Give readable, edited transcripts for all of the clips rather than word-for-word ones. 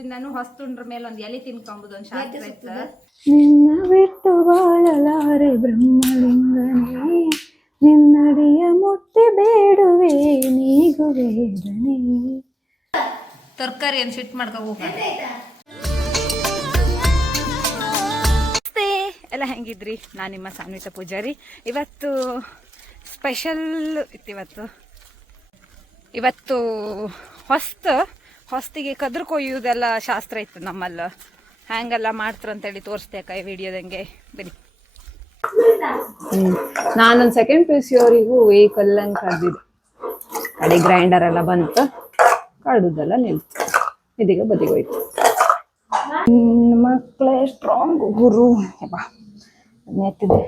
ಕಾಲದಿಂದನೂ ಹೊಸ್ತುಂಡ್ರ ಮೇಲೆ ಒಂದು ಎಲೆ ತಿನ್ಕೊಂಬುದು ಒಂದು ಶಾಸ್ತ್ರ ಇತ್ತು. ನಿನ್ನ ಬಿಟ್ಟು ಬಾಳಲಾರೆ ಬ್ರಹ್ಮಲಿಂಗನೇ, ನಿನ್ನಡಿಯ ಮುಟ್ಟಿ ಬೇಡುವೆ ನೀಗು ವೇದನೆ. ತರಕಾರಿ ಏನು ಸಿಟ್ ಮಾಡ್ಕೊ ಹೋಗ. ಎಲ್ಲ ಹೆಂಗಿದ್ರಿ? ನಾನು ನಿಮ್ಮ ಸಾನ್ವಿತಾ ಪೂಜಾರಿ. ಇವತ್ತು ಸ್ಪೆಷಲ್ ಇತ್ತು. ಇವತ್ತು ಹೊಸ್ತಿಗೆ ಕದ್ರು ಕೊಯ್ಯುವುದೆಲ್ಲ ಶಾಸ್ತ್ರ ಇತ್ತು ನಮ್ಮಲ್ಲ. ಹ್ಯಾಂಗೆಲ್ಲ ಮಾಡ್ತಾರಂತೇಳಿ ತೋರಿಸ್ದೆ ಈ ವಿಡಿಯೋದಂಗೆ ಬನ್ನಿ. ನಾನೊಂದು ಸೆಕೆಂಡ್ PUC ಅವರಿಗೂ ಈ ಕಲ್ಲಂಗೆ ಕಡ್ದಿದ್ದೆ. ಕಡೆ ಗ್ರೈಂಡರ್ ಎಲ್ಲ ಬಂತು, ಕಡ್ದುದೆಲ್ಲ ನಿಲ್ತು, ಇದೀಗ ಬದಿಗೋಯ್ತು. ಮಕ್ಕಳೇ ಸ್ಟ್ರಾಂಗ್ ಗುರು ಬಾ ಎತ್ತಿದೆ.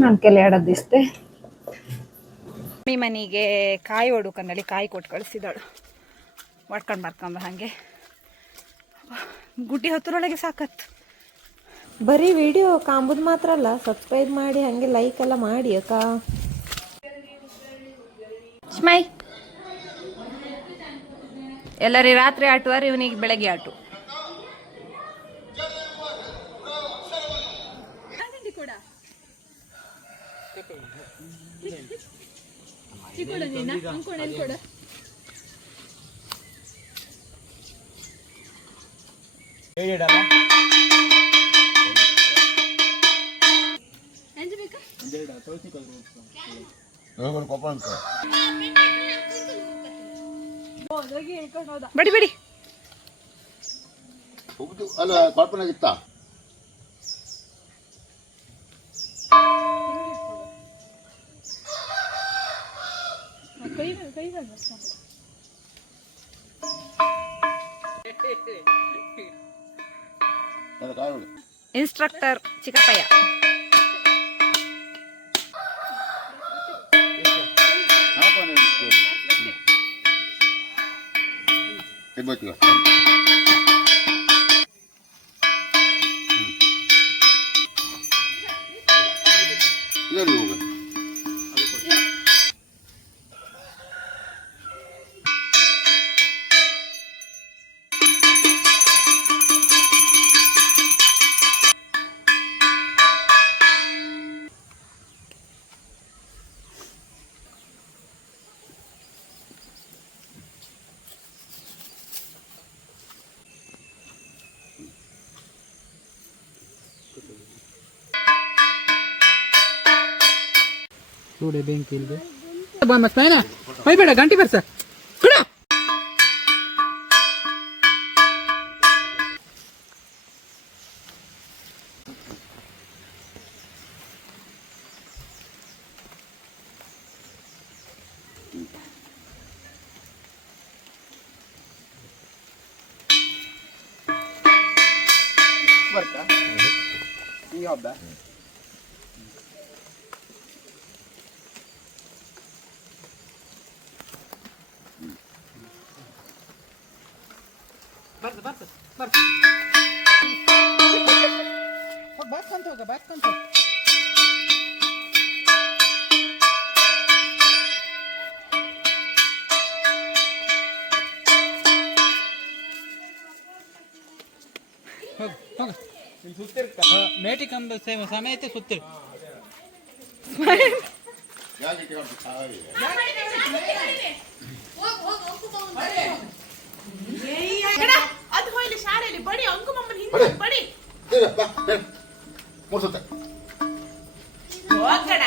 ನಾನು ಕೆಲ ಎಡದಿಸ್ತೆ. ಮಮ್ಮಿ ಮನೆಗೆ ಕಾಯಿ ಹೊಡುಕಂದಲ್ಲಿ ಕಾಯಿ ಕೊಟ್ಟು ಕಳಿಸಿದಳು. ಒಡ್ಕೊಂಡು ಬರ್ಕೊಂಬ ಹಾಗೆ ಗುಡ್ಡಿ ಹತ್ತರೊಳಗೆ ಸಾಕತ್ತು. ಬರೀ ವಿಡಿಯೋ ಕಾಂಬುದು ಮಾತ್ರ ಅಲ್ಲ, ಸಬ್ಸ್ಕ್ರೈಬ್ ಮಾಡಿ ಹಂಗೆ ಲೈಕ್ ಎಲ್ಲ ಮಾಡಿ ಅಕ್ಕ. ಸ್ಮೈ ಎಲ್ಲರಿ ರಾತ್ರಿ ಆಟುವಾರ ಇವನಿಗೆ ಬೆಳಗ್ಗೆ ಆಟು. ಬಡಿ ಬಡಿ ಅಲ್ಲ ಕಲ್ಪನಾಗಿತ್ತ ಇನ್ಸ್ಟ್ರಕ್ಟರ್ ಚಿಕ್ಕಪ್ಪಯ್ಯ. చూడే బెంకి ఇల్లు బామ్మ పైన పైబెడ గంటి పెర్స కుడ ಬರ್ತಾ ಈ ಹಬ್ಬ ಮೇಟಿ ಕಂಬ ಸಮೇತ ಸುತ್ತಿರು. ಅದು ಹೋಯ್ಲಿ ಶಾಲೆಯಲ್ಲಿ ಬಡಿ ಅಂಕುಮಮ್ಮನ ಹಿಂದೆ ಬಡಿ ಮುರ್ಸುತ್ತೆ ಹೋಗಡ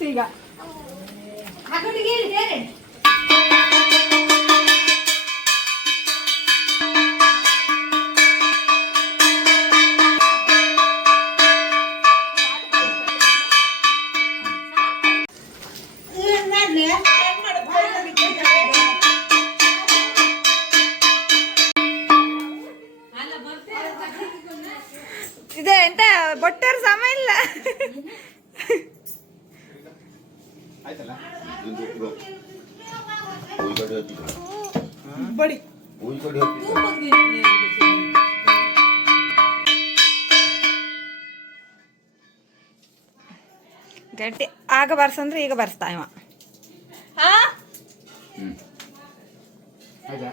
ಈಗ ಬೊಟ್ಟರ್ ಸಮ ಇಲ್ಲ. ಆಯ್ತಲ್ಲ ಉಳ್ಗಡ್ಡೆ ಹಾಕಿದ್ರು. ಬಡಿ ಉಳ್ಗಡ್ಡೆ ಹಾಕಿದ್ರು. ಗಂಟೆ ಆಗ ಬರ್ಸಂದ್ರೆ ಈಗ ಬರ್ಸ್ತಾ ಇವ. ಆಯ್ತಾ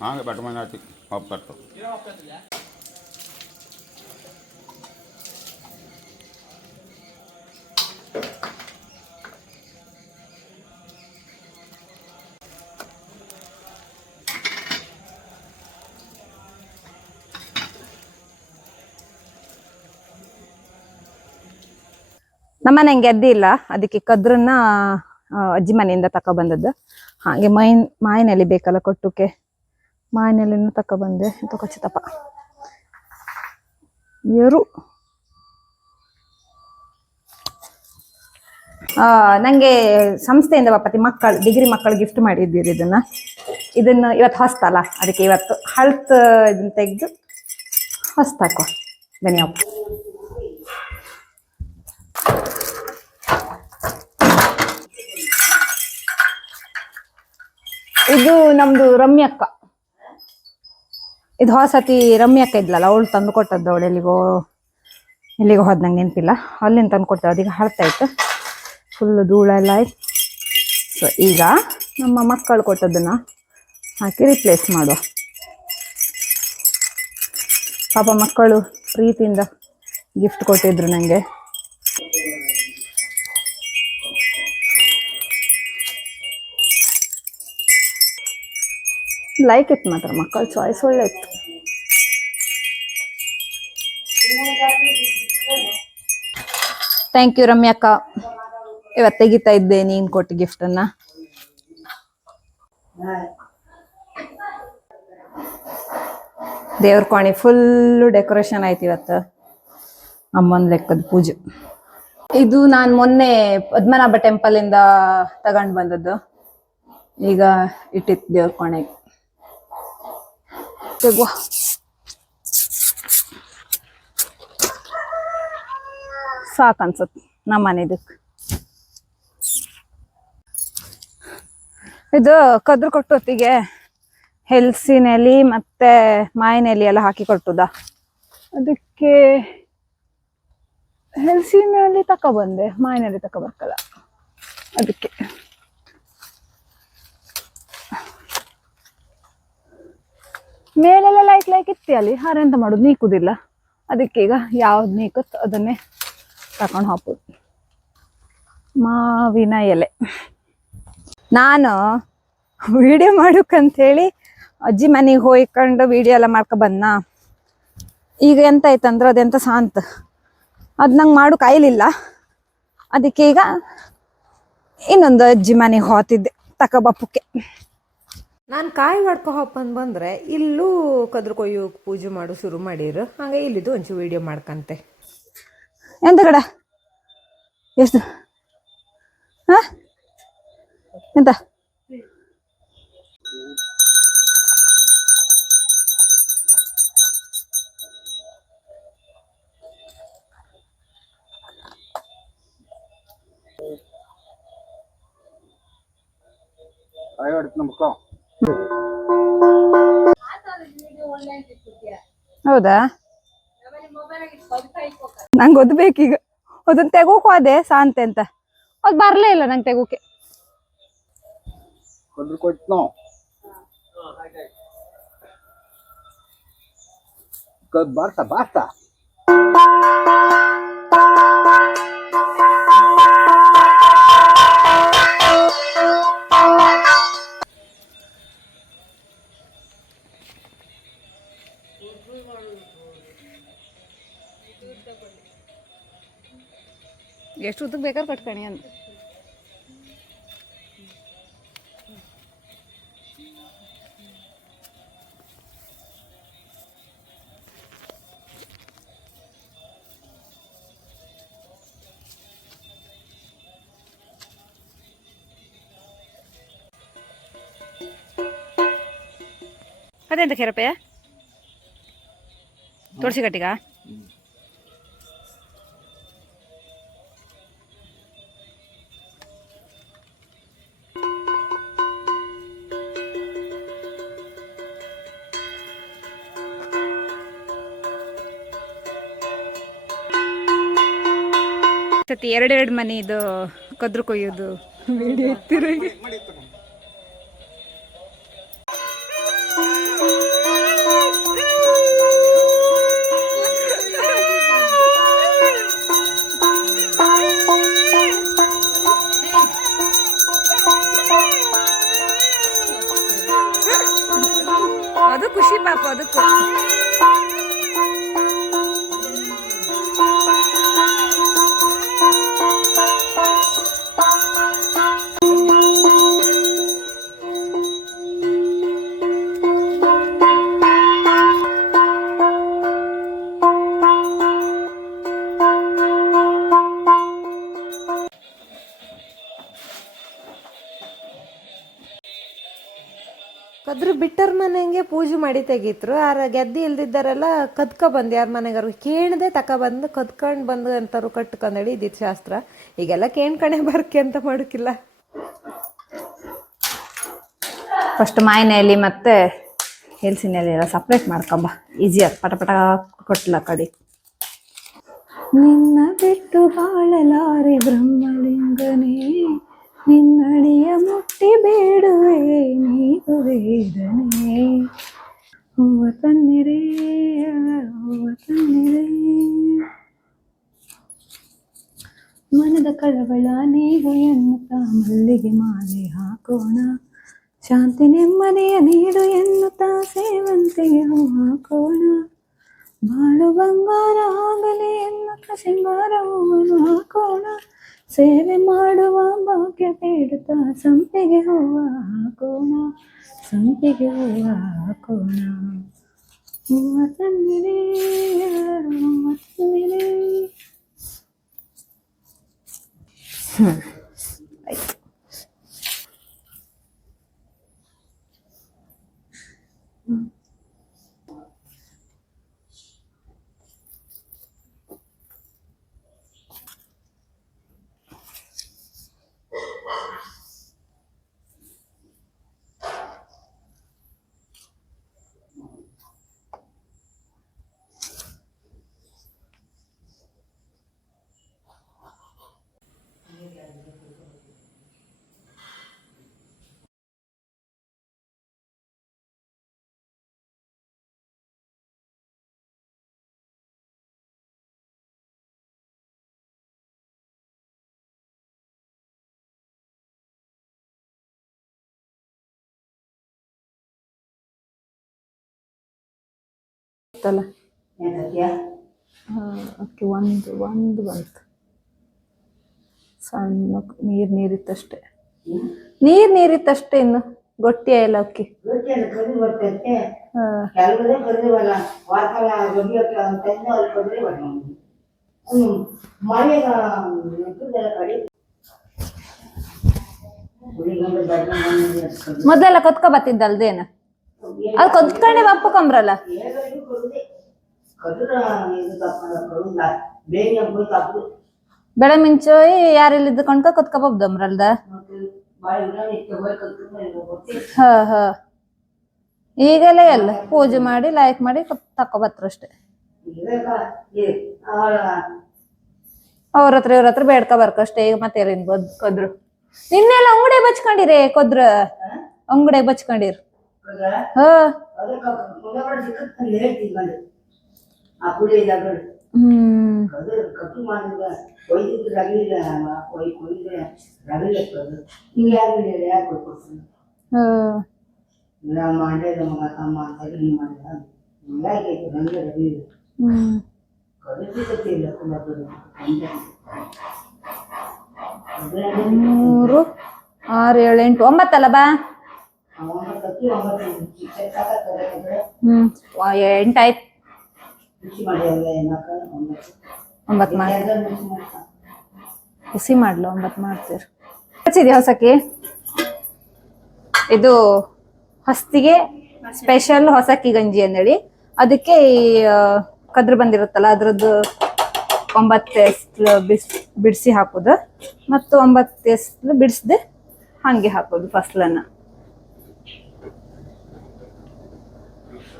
ಹಾಗೆ ಬಟ್ ಮನೆ ಹಾಕಿ ಹೋಗ್ಬಾರ್ದು. ನಮ್ಮನೆ ಗೆದ್ದಿ ಇಲ್ಲ, ಅದಕ್ಕೆ ಕದ್ರನ್ನ ಅಜ್ಜಿ ಮನೆಯಿಂದ ತಕೊಬಂದದ್ದು. ಹಾಗೆ ಮಾಯಿನಲ್ಲಿ ಬೇಕಲ್ಲ ಕೊಟ್ಟುಕೆ, ಮಾಯಿನೆಲೆನೂ ತಕೊಬಂದೆ. ಎಂತ ಖಚಿತಪ್ಪ ಇವರು ನಂಗೆ ಸಂಸ್ಥೆಯಿಂದ ಬಾಪತಿ ಮಕ್ಕಳು ಡಿಗ್ರಿ ಮಕ್ಕಳು ಗಿಫ್ಟ್ ಮಾಡಿದ್ದೀರಿ ಇದನ್ನು ಇವತ್ತು ಹೊಸ್ತಲ್ಲ, ಅದಕ್ಕೆ ಇವತ್ತು ಹಳ್ತ್ ಇದನ್ನ ತೆಗೆದು ಹೊಸ್ತಾಕುವ. ಬನ್ನಿ ಅಪ್ಪ. ಇದು ನಮ್ದು ರಮ್ಯಕ್ಕ. ಇದು ಹೊಸತಿ ರಮ್ಯಕ್ಕ ಇದ್ಲಲ್ಲ, ಅವಳು ತಂದು ಕೊಟ್ಟದ್ದು. ಅವಳು ಎಲ್ಲಿಗೋ ಹೋದ್ ನಂಗೆ ನೆನಪಿಲ್ಲ, ಅಲ್ಲಿಂದ ತಂದು ಕೊಡ್ತಾಳೆ. ಅದೀಗ ಹಳ್ತಾಯ್ತು, ಫುಲ್ಲು ಧೂಳೆಲ್ಲ ಆಯ್ತು. ಸೊ ಈಗ ನಮ್ಮ ಮಕ್ಕಳು ಕೊಟ್ಟದನ್ನ ಹಾಕಿ ರಿಪ್ಲೇಸ್ ಮಾಡುವ. ಪಾಪ ಮಕ್ಕಳು ಪ್ರೀತಿಯಿಂದ ಗಿಫ್ಟ್ ಕೊಟ್ಟಿದ್ರು ನನಗೆ. ಲೈಕ್ ಇತ್ತು ಮಾತ್ರ, ಮಕ್ಕಳ ಚಾಯ್ಸ್ ಒಳ್ಳೆ ಇತ್ತು. ಥ್ಯಾಂಕ್ ಯು ರಮ್ಯಕ್ಕ, ಇವತ್ತು ತೆಗಿತಾ ಇದ್ದೆ ನೀನು ಕೊಟ್ಟು ಗಿಫ್ಟನ್ನು. ದೇವ್ರ ಕೋಣೆ ಫುಲ್ಲು ಡೆಕೋರೇಷನ್ ಆಯ್ತು ಇವತ್ತು, ಅಮ್ಮನ ಲೆಕ್ಕದ ಪೂಜೆ. ಇದು ನಾನು ಮೊನ್ನೆ ಪದ್ಮನಾಭ ಟೆಂಪಲಿಂದ ತಗೊಂಡು ಬಂದದ್ದು, ಈಗ ಇಟ್ಟಿತ್ತು ದೇವ್ರ ಕೋಣೆಗೆ. ತೆಗುವ. ಸಾಕನ್ಸುತ್ತೆ ನಮ್ಮನೆದಕ್ಕೆ. ಇದು ಕದ್ರು ಕೊಟ್ಟು ಹೊತ್ತಿಗೆ ಹೆಲ್ಸಿನೆಲಿ ಮತ್ತೆ ಮಾಯಿನೆಲಿ ಎಲ್ಲ ಹಾಕಿ ಕೊಟ್ಟುದ, ಅದಕ್ಕೆ ಹೆಲ್ಸಿನಲ್ಲಿ ತಕೊಬಂದೆ, ಮಾಯಿನೆಲಿ ತಕೊಬರ್ಕಲ್ಲ ಅದಕ್ಕೆ. ಮೇಲೆಲ್ಲ ಲೈಕ್ ಇತ್ತು ಅಲ್ಲಿ, ಹಾರೆಂತ ಮಾಡೋದು, ನೀಕುದಿಲ್ಲ. ಅದಕ್ಕೆ ಈಗ ಯಾವ್ದು ನೀಕುತ್ತೆ ಅದನ್ನೇ ತಕೊಂಡು ಹಾಕೋದು. ಮಾವಿನ ಎಲೆ ನಾನು ವಿಡಿಯೋ ಮಾಡೋಕ್ಕಂಥೇಳಿ ಅಜ್ಜಿ ಮನೆಗೆ ಹೋಯ್ಕೊಂಡು ವಿಡಿಯೋ ಎಲ್ಲ ಮಾಡ್ಕೊ ಬಂದ್ನ. ಈಗ ಎಂತ ಆಯ್ತಂದ್ರೆ ಅದೆಂತ ಶಾಂತ, ಅದು ನಂಗೆ ಮಾಡೋಕೆ ಆಯ್ಲಿಲ್ಲ. ಅದಕ್ಕೆ ಈಗ ಇನ್ನೊಂದು ಅಜ್ಜಿ ಮನೆಗೆ ಹೋತಿದ್ದೆ ತಕೊಬಪ್ಪಕ್ಕೆ. ನಾನು ಕಾಯಿ ಹೊಡ್ಕೊ ಹೋಪಂದು ಬಂದರೆ ಇಲ್ಲೂ ಕದ್ರ ಕೊಯ್ಯೋ ಪೂಜೆ ಮಾಡು ಶುರು ಮಾಡಿರು. ಹಂಗೆ ಇಲ್ಲಿದ್ದು ಒಂಚೂರು ವಿಡಿಯೋ ಮಾಡ್ಕಂತೆ. ಎಂತ ಕಡ ಎಷ್ಟು ಹಾ ಎಂತ ಹೌದಾ, ನಂಗೆ ಓದ್ಬೇಕೀಗ. ಅದನ್ನ ತೆಗೋಕು ಅದೇ ಶಾಂತೆ ಅಂತ, ಅದು ಬರ್ಲೇ ಇಲ್ಲ ನಂಗೆ ತೆಗೋಕೆ. ಬಾರ್ತಾ ಬಾರ್ತಾ ಎಷ್ಟು ಉದ್ದಕ್ಕೆ ಬೇಕಾದ್ರೆ ಕಟ್ಕಣಿ ಅಂತ. ಅದೆಂತ ಕೆರಪೆಯ ತುಳಸಿ ಕಟ್ಟಿಗ ಸತಿ ಎರಡೆರಡು ಮನೆ ಇದು ಕದ್ರು ಕೊಯ್ಯೋದು ವಿಡಿಯೋ ಎತ್ತಿರೋಗೆ ಅದು ಖುಷಿ ಪಾಪ ಅದಕ್ಕೂ ಕದ್ರು ಬಿಟ್ಟರ್ ಮನೆಗೆ ಪೂಜೆ ಮಾಡಿ ತೆಗಿತ್ರು ಆರ ಗೆದ್ದಿ ಇಲ್ದಿದ್ದಾರೆಲ್ಲ ಕದ್ಕ ಬಂದು ಯಾರ ಮನೆಗಾರು ಕೇಣದೆ ಬಂದು ಕದ್ಕೊಂಡು ಬಂದು ಅಂತಾರು ಕಟ್ಕೊಂಡೇಳಿ ಇದ್ದಿತ್ತು ಶಾಸ್ತ್ರ. ಈಗೆಲ್ಲ ಕೇಣ್ಕಣೆ ಬರ್ಕೆ ಅಂತ ಮಾಡೋಕ್ಕಿಲ್ಲ. ಫಸ್ಟ್ ಮಾಯಿನೆಯಲ್ಲಿ ಮತ್ತೆ ಹೆಲ್ಸಿನೆಯಲ್ಲಿ ಎಲ್ಲ ಸಪ್ರೇಟ್ ಮಾಡ್ಕೊಂಬ ಈಸಿ ಆಗಿ ಪಟ ಪಟ ಕೊಟ್ಲ ಕಡಿ. ನಿನ್ನ ಬಿಟ್ಟು ಬಾಳಲಾರೆ ಬ್ರಹ್ಮಲಿಂಗನೇ, ನಿನ್ನಡಿಯ ಮುಟ್ಟಿ ಬೇಡುವೆ ನೀರು ವೇದನೆ. ಹೂವ ತನ್ನಿರೇ ಹೂವ ತನ್ನಿರೇ, ಮನದ ಕಳವಳ ನೀವು ಎನ್ನುತ್ತಾ ಮಲ್ಲಿಗೆ ಮಾಲೆ ಹಾಕೋಣ. ಶಾಂತಿ ನೆಮ್ಮದಿಯ ನೀಡು ಎನ್ನುತ್ತಾ ಸೇವಂತಿಗೆ ಹೂ ಹಾಕೋಣ. ಬಾಳು ಬಂಗಾರ ಆಗಲಿ ಎನ್ನುತ್ತಾ ಸಿಂಗಾರ ಹೂವನ್ನು ಹಾಕೋಣ. ಸೇವೆ ಮಾಡುವ ಭಾಗ್ಯ ಬೇಡುತ್ತಾ ಸಂಪಿಗೆ ಹೂವ ಹಾಕೋಣ. ಸಂಪಿಗೆ ಹೂವ ಹಾಕೋಣ. ಹೂವ ತನ್ನಿರೇ ಹೂವ ತನ್ನಿರೇ. ಆಯ್ತು. ಅಕ್ಕಿ ಒಂದು ಬಂತು. ಸಣ್ಣ ನೀರಿತ್ತಷ್ಟೇ, ನೀರಿತ್ತಷ್ಟೇ. ಇನ್ನು ಗೊಟ್ಟಿ ಎಲ್ಲ ಅಕ್ಕಿ ಮೊದಲೆಲ್ಲ ಕತ್ಕ ಬತ್ತಿದ್ದಲ್ದೇನ, ಅದು ಕತ್ಕೊಂಡೆ ಬಪ್ಪಕಂಬ್ರಲ್ಲ. ಬೆಳೆ ಮಿಂಚು ಯಾರಿಲ್ಲಿದ್ದು ಕಣ್ಕ ಕತ್ಕೊಬಬ್ದಮ್ರಲ್ದ. ಹ ಈಗೆಲ್ಲ ಎಲ್ಲ ಪೂಜೆ ಮಾಡಿ ಲಾಯ್ಕ್ ಮಾಡಿ ತಕೊಬತ್ರ ಅಷ್ಟೇ. ಅವ್ರ ಹತ್ರ ಇವ್ರ ಹತ್ರ ಬೇಡ್ಕ ಬರ್ಕಷ್ಟೇ. ಈಗ ಮತ್ತೆ ಎಲ್ಲಿಂದ ಕದ್ರು. ನಿನ್ನೆಲ್ಲ ಅಂಗಡಿ ಬಚ್ಕೊಂಡಿರಿ ಕೊದ್ರ, ಅಂಗಡಿ ಬಚ್ಕೊಂಡಿರ್. ಮೂರು 6 7 8 9 ಅಲ್ಲ ಬಾ. 8 ಆಯ್ತು. 9 ಮಾಡಿ ಹುಸಿ ಮಾಡ್ಲ 9 ಮಾಡ್ತೀರಿ. ಹಚ್ಚಿದ್ಯಾ ಹೊಸಕ್ಕೆ? ಇದು ಹೊಸ್ತಿಗೆ ಸ್ಪೆಷಲ್ ಹೊಸಕ್ಕಿ ಗಂಜಿ ಅಂದೇಳಿ. ಅದಕ್ಕೆ ಈ ಕದ್ರ ಬಂದಿರುತ್ತಲ್ಲ ಅದ್ರದ್ದು 9 ಎಸ್ಲು ಬಿಡಿಸಿ ಹಾಕೋದು ಮತ್ತು 9 ಎಸ್ಲು ಬಿಡಿಸದೆ ಹಾಗೆ ಹಾಕೋದು ಫಸ್ಲನ್ನ.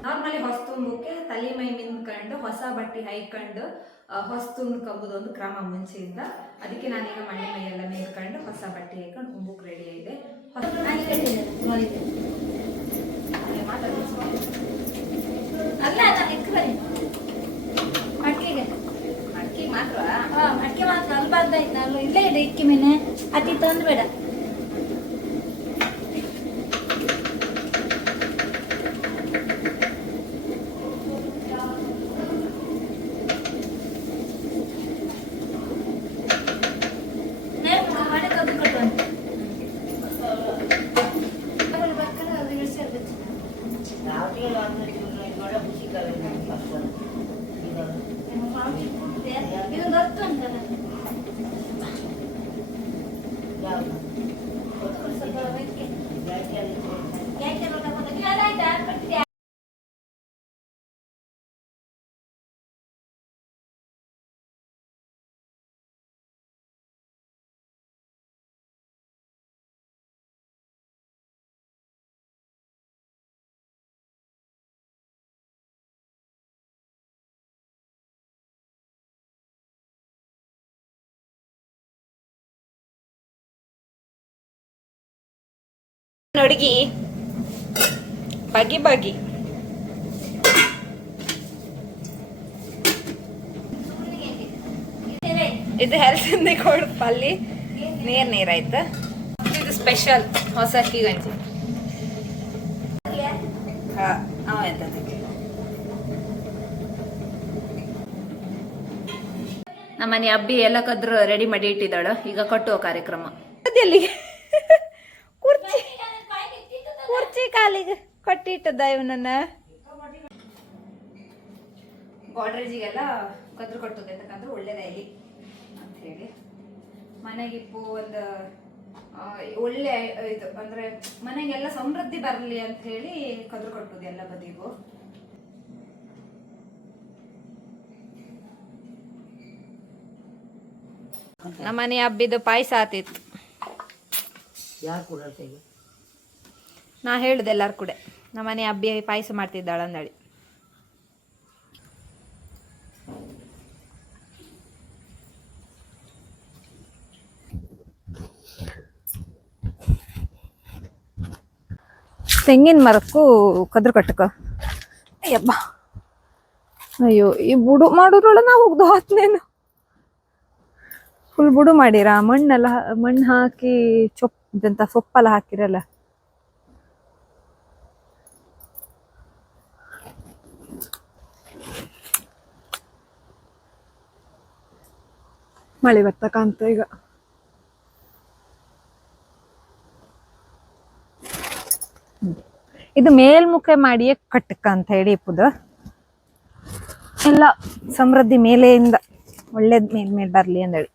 ನಾರ್ಮಲಿ ಹೊಸ ತುಂಬಕ್ಕೆ ತಲೆ ಮೈ ಮಿಂದ್ಕೊಂಡು ಹೊಸ ಬಟ್ಟೆ ಹೈಕೊಂಡು ಹೊಸ ತುಂಬ್ಕೊಂಬುದು ಒಂದು ಕ್ರಮ ಮುಂಚೆಯಿಂದ. ಅದಕ್ಕೆ ನಾನೀಗ ಮನೆ ಮೈಯೆಲ್ಲ ಮೇಲ್ಕೊಂಡು ಹೊಸ ಬಟ್ಟೆ ಹಾಕೊಂಡು ಉಂಬುಕ್ ರೆಡಿ ಆಗಿದೆ. ಮಡ್ಕೆ ಮಾತ್ರ ಅಲ್ಲಿ ಬರ್ದಾಯ್ತು. ನಾನು ಇಲ್ಲೇ ಇದೆ ಇಕ್ಕಿ ಮೀನೆ ಅತಿ ತೊಂದ್ಬೇಡ. ಅಡುಗೆ ಬಗಿ ಬಗಿ ಇದು ಹೆಲ್ತ್ ಕೊಡು ಪಲ್ಲಿ ನೀರಾಯ್ತು. ಇದು ಸ್ಪೆಷಲ್ ಹೊಸ ಅಕ್ಕಿ ಗಂಜಿ. ನಮ್ಮನೆ ಅಬ್ಬಿ ಎಲ್ಲ ಕದ್ರು ರೆಡಿ ಮಾಡಿ ಇಟ್ಟಿದ್ದಾಳ. ಈಗ ಕಟ್ಟುವ ಕಾರ್ಯಕ್ರಮ. ಅದೆಲ್ಲಿಗೆ ಕುರ್ಚಿ ಕಾಲಿಗೆ ಕಟ್ಟಿಟ್ಟದ ಇವನನ್ನ. ಗಾಡ್ರೇಜಿಗೆಲ್ಲ ಕದ್ರು ಕಟ್ಟುದು ಯಾಕಂದ್ರೆ ಒಳ್ಳೇದೇ ಇಲ್ಲಿ ಅಂತ ಹೇಳಿ. ಮನೆಗಿಪ್ಪು ಒಂದು ಒಳ್ಳೆ ಇದು ಅಂದ್ರೆ ಮನೆಗೆಲ್ಲ ಸಮೃದ್ಧಿ ಬರಲಿ ಅಂತ ಹೇಳಿ ಕದ್ರು ಕಟ್ಟುದು ಎಲ್ಲ ಬದಿಗೂ. ನಮ್ಮನೆ ಹಬ್ಬಿದ್ದು ಪಾಯಸ ಆತಿತ್ತು. ನಾ ಹೇಳುದು ಎಲ್ಲಾರು ಕೂಡ ನಮ್ಮನೆ ಹಬ್ಬಿ ಪಾಯಸ ಮಾಡ್ತಿದ್ದಾಳ ಅಂದಳಿ. ತೆಂಗಿನ ಮರಕ್ಕೂ ಕದ್ರು ಕಟ್ಟಕ. ಅಯ್ಯಬ್ಬ, ಅಯ್ಯೋ ಈ ಬುಡು ಮಾಡೋದ್ರೊಳ ನಾ ಹೋಗ್ದು ಹಾತ್ನೇನು. ಫುಲ್ ಬುಡು ಮಾಡಿರ, ಮಣ್ಣು ಹಾಕಿ ಇದಂತ ಸೊಪ್ಪೆಲ್ಲ ಹಾಕಿರಲ್ಲ. ಮಳೆ ಬರ್ತಕ್ಕಂತ ಈಗ. ಇದು ಮೇಲ್ಮುಖ ಮಾಡಿಯೇ ಕಟ್ಟಕ ಅಂತ ಹೇಳಿ ಇಪ್ಪುದು. ಎಲ್ಲ ಸಮೃದ್ಧಿ ಮೇಲೆಯಿಂದ ಒಳ್ಳೇದ್ ಮೇಲ್ ಬರ್ಲಿ ಅಂದೇಳಿ.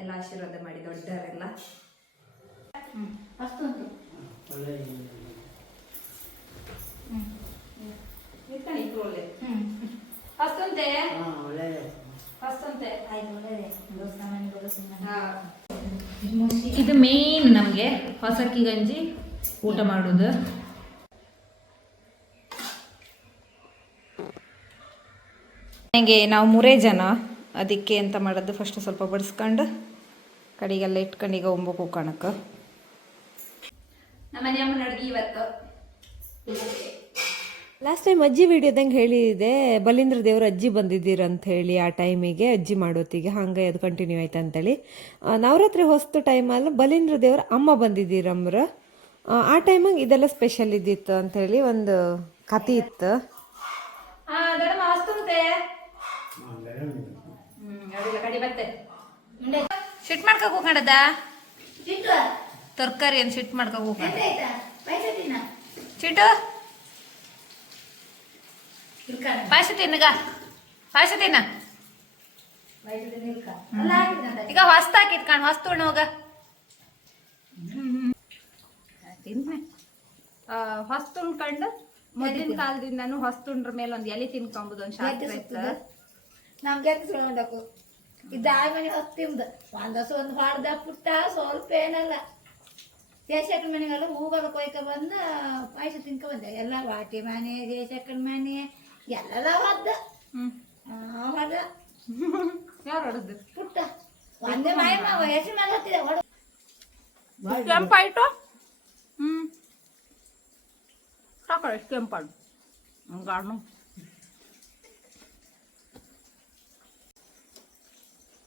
ಎಲ್ಲ ಆಶೀರ್ವಾದ ಮಾಡಿ ದೊಡ್ಡವರೆಲ್ಲ. ಇದು ಮೇನ್ ನಮಗೆ ಹೊಸಕ್ಕಿ ಗಂಜಿ ಊಟ ಮಾಡೋದು. ನನಗೆ ನಾವು 3 ಜನ, ಅದಕ್ಕೆ ಎಂತ ಮಾಡೋದು ಫಸ್ಟ್ ಸ್ವಲ್ಪ ಬಡಿಸ್ಕೊಂಡು ಕಡೆಗೆಲ್ಲ ಇಟ್ಕೊಂಡು ಈಗ ಒಂಬಕ್ಕೆ ಹೋಗೋಣಕ್ಕ. ನಮ್ಮನೆ ಅಮ್ಮನ ಅಡುಗೆ ಇವತ್ತು. ಲಾಸ್ಟ್ ಟೈಮ್ ಅಜ್ಜಿ ವಿಡಿಯೋದಂಗೆ ಹೇಳಿದೆ ಬಲೀಂದ್ರ ದೇವ್ರ ಅಜ್ಜಿ ಬಂದಿದ್ದೀರಂತ ಹೇಳಿ. ಆ ಟೈಮಿಗೆ ಅಜ್ಜಿ ಮಾಡೋತ್ತಿಗೆ ಹಂಗೆ ಅದು ಕಂಟಿನ್ಯೂ ಆಯ್ತು ಅಂತೇಳಿ. ನವರಾತ್ರಿ ಹೊಸ್ತು ಟೈಮಲ್ಲಿ ಬಲೀಂದ್ರ ದೇವ್ರ ಅಮ್ಮ ಬಂದಿದ್ದೀರಮ್ರ. ಆ ಟೈಮಾಗ ಇದೆಲ್ಲ ಸ್ಪೆಷಲ್ ಇದ್ದಿತ್ತು ಅಂಥೇಳಿ ಒಂದು ಕತೆ ಇತ್ತು. ಶಿಟ್ ಮಾಡ್ಕೋಕ್ ಹೋಗಣದ ತರಕಾರಿ ಏನು ಶಿಟ್ ಮಾಡ್ಕೋಕ್ ಹೋಗೋಣ. ಚಿಟ್ಟು ಪಾಯಸ ತಿನ್ನಗ, ಪಾಯಸ ತಿನ್ನ. ಈಗ ಹೊಸ್ತಾಕಿದ್ ಕಾಣ್ ಹೊಸ್ತು ಹೋಗ ಹೊಸ್ತು ಉಣ್ಕೊಂಡು ಮೊದಲಿನ ಕಾಲದಿಂದನೂ ಹೊಸ್ತುಂಡ್ರ ಮೇಲೆ ಒಂದ್ ಎಲೆ ತಿನ್ಕೊಂಬುದು ಒಂದ್ ಶಾಸ್ತ್ರ ಇತ್ತು. ನಮ್ಗೆ ಎತ್ಸ್ಕೊಂಡಕು ಇದು ಮನೆ ಹೊತ್ತಿಮ್ದು ಒಂದಸ ಒಂದು ಹೊಡೆದ ಪುಟ್ಟ ಸ್ವಲ್ಪ ಏನಲ್ಲ ದೇಶಕ್ಕನ ಮನೆಗೆಲ್ಲ ಹೂಗಳ ಕೊಯ್ಕ ಬಂದ ಪಾಯಸ ತಿನ್ಕ ಬಂದೆ ಎಲ್ಲ ವಾಟಿ ಮನೆ ದೇಶಕ್ಕನ ಮನೆ ಎಲ್ಲ ಹೊದ್ದ ಹೊದ ಯಾರು ಹೊಡೆದು ಪುಟ್ಟ ಒಂದೇ ಮಾಯ ಮಾವ ಹೆಸರು ಮೇಲೆ ಹತ್ತಿದೆ ಹೊಡ ಕೆಂಪಾಯ್ತು. ಸಾಕಳ ಎಷ್ಟು ಕೆಂಪಾಡು ಹಂಗಾಡ್ನು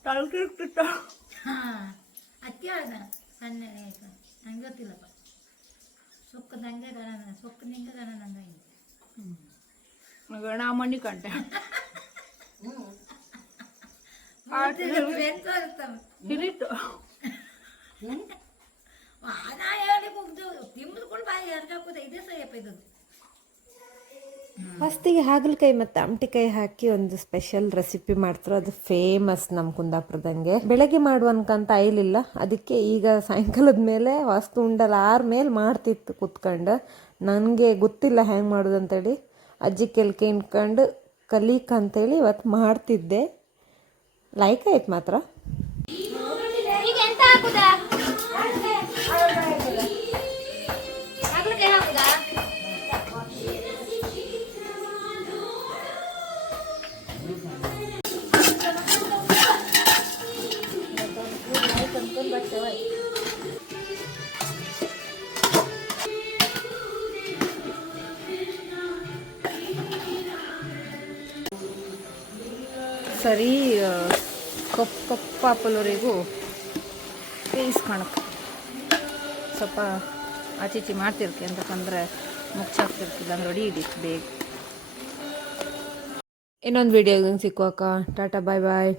ತಳ್ಕಿರ್ತಿತ್ತ. ಅಕ್ಕಿ ಹೇಳ್ದ ಸಣ್ಣ ನಂಗೆ ಗೊತ್ತಿಲ್ಲಪ್ಪ ಸೊಕ್ಕದ ಹಂಗೆ ಗಣ ಸೊಕ್ಕದ ಹಿಂಗೆ ಗಣ ನಂಗೆ ನಾ ಮಣ್ಣಿ ಕಂಡೆ ಹಿರಿತು ನಾ ಹೇಳಿ ಮುಗ್ದು ತಿಂಬದ್ಕೊಂಡು ಬಾಯಿ ಹರ್ಕಾಕೋದ ಇದೇ ಸರಿಯಪ್ಪ ಇದು. ಫಸ್ಟಿಗೆ ಹಾಗಲಕಾಯಿ ಮತ್ತು ಅಮಟಿಕಾಯಿ ಹಾಕಿ ಒಂದು ಸ್ಪೆಷಲ್ ರೆಸಿಪಿ ಮಾಡ್ತಾರೆ, ಅದು ಫೇಮಸ್ ನಮ್ಮ ಕುಂದಾಪುರದಂಗೆ. ಬೆಳಗ್ಗೆ ಮಾಡುವನ್ಕಂತ ಆಯ್ಲಿಲ್ಲ, ಅದಕ್ಕೆ ಈಗ ಸಾಯಂಕಾಲದ ಮೇಲೆ ವಾಸ್ತು ಉಂಡಲ್ಲ ಆರ್ಮೇಲೆ ಮಾಡ್ತಿತ್ತು ಕುತ್ಕೊಂಡು. ನನಗೆ ಗೊತ್ತಿಲ್ಲ ಹೆಂಗೆ ಮಾಡೋದು ಅಂತೇಳಿ ಅಜ್ಜಿ ಕೇಳ್ಕೊಂಡು ಕಲೀಕಂತೇಳಿ ಇವತ್ತು ಮಾಡ್ತಿದ್ದೆ. ಲೈಕ್ ಆಯ್ತು ಮಾತ್ರ. ಈಗ ಎಂತ ಹಾಕುದಾ ಹಾಗಲಕಾಯಿ ಹಾಕುದಾ ಸರಿ ಕಪ್ಪಾಪಲವರೆಗೂ ಬೇಯಿಸ್ಕೊಳಕ್ಕೆ ಸ್ವಲ್ಪ ಆಚೀಚಿ ಮಾಡ್ತಿರ್ತೀವಿ ಅಂತಂದ್ರೆ ಮುಚ್ಚಾಕ್ತಿರ್ತದೆ ಅಂದ್ರೆ ರೆಡಿ ಹಿಡಿತು ಬೇಗ. ಇನ್ನೊಂದು ವಿಡಿಯೋದಂಗೆ ಸಿಕ್ಕುವಕ್ಕ. ಟಾಟಾ ಬಾಯ್ ಬಾಯ್.